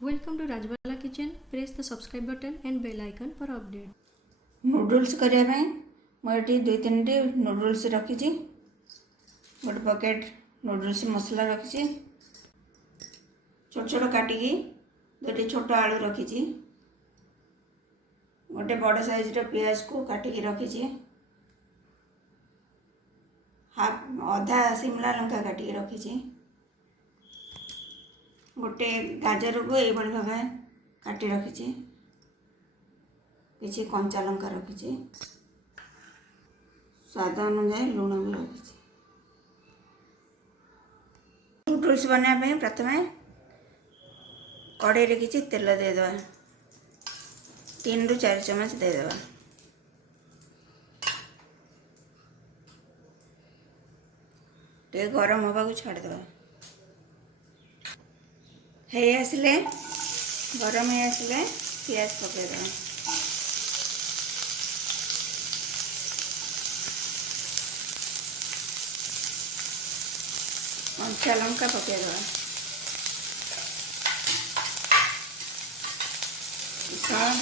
Welcome to Rajabala kitchen. Press the subscribe button and bell icon for update. Noodles करने मुझे दुई तीन T noodles रखी गोटे पैकेट नूडल्स मसला रखी छोट छोट काटिकी दुटी छोट आलू रखी गोटे बड़ साइज पियाज को काटिकी रखी हाफ अधा शिमला लंका काटिकी रखी गोटे गाजर को ये भाव काटी रखी किसी कंचा लंका रखी स्वाद अनुसार लुण भी रखी नूडल्स बनाने प्रथम कड़े किसी तेल देदेवा 3 ରୁ 4 चम्मच देदेवा टे गरम होगा छाड़देवा है आसले गरम है आसले पियाज पकईदेवा कंचा लंका पकईदेवा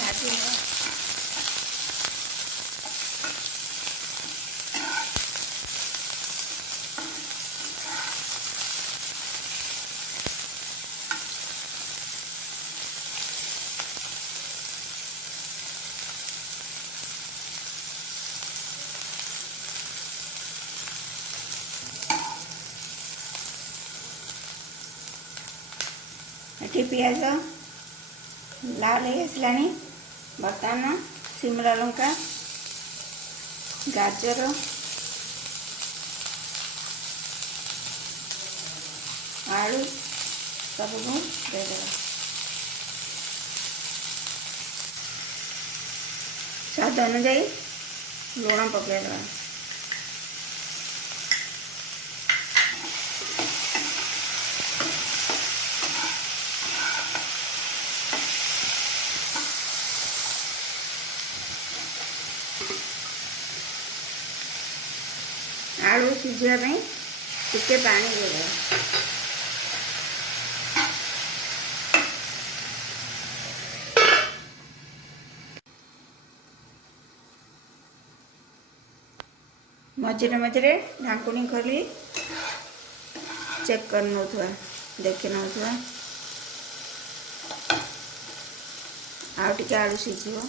भाजी ये पियाज लाल आसला बर्तमान शिमला लंका गाजर आलू सबको देदेवा स्वाद अनुजाई लुण पकईदेवा आलू सीझापी टिके पानी देदेवा मझे मझे ढाकुणी खोली चेक कर नौथुआ देखी नौथुआ आउ टिके आलू सीझिबो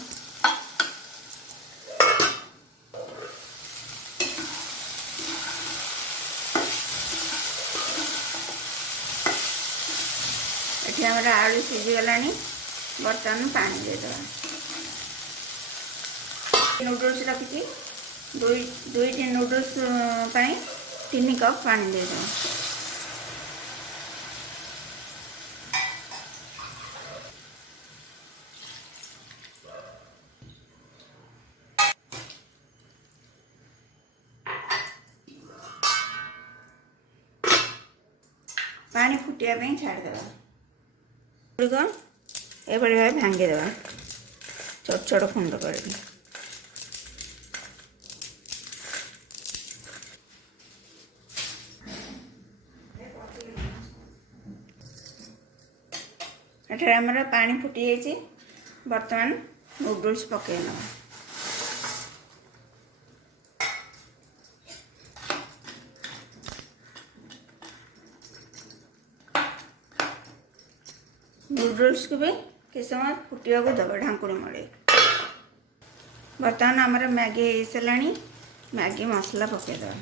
ये हमारा आलू सीझीगला बर्तमान पानी देदेवा नूडल्स रखी दुईटी नूडल्स 3 कप पानी देदेवा पानी फुटिया छाड़देवा ये भाव भांगीदेवा छोट छोट खुंड कर आमर पानी फुटी जाइए बर्तमान नूडल्स पकई ना नूडल्स को भी किस समय फुटिया को दबा ढाकुणी मड़े बर्तमान आमर मैगी हो सारा मैगी मसला पकईदेवा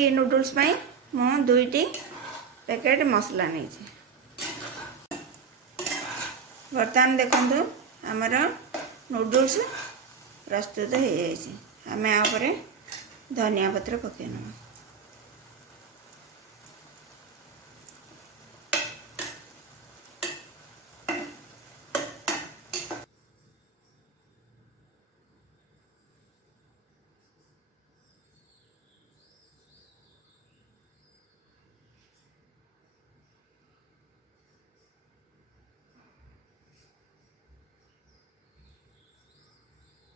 ये नूडल्स मु 2टी पैकेट मसला नहीं बर्तमान देखो आमर नूडल्स प्रस्तुत हो जाए आम धनिया पत्र पकई ना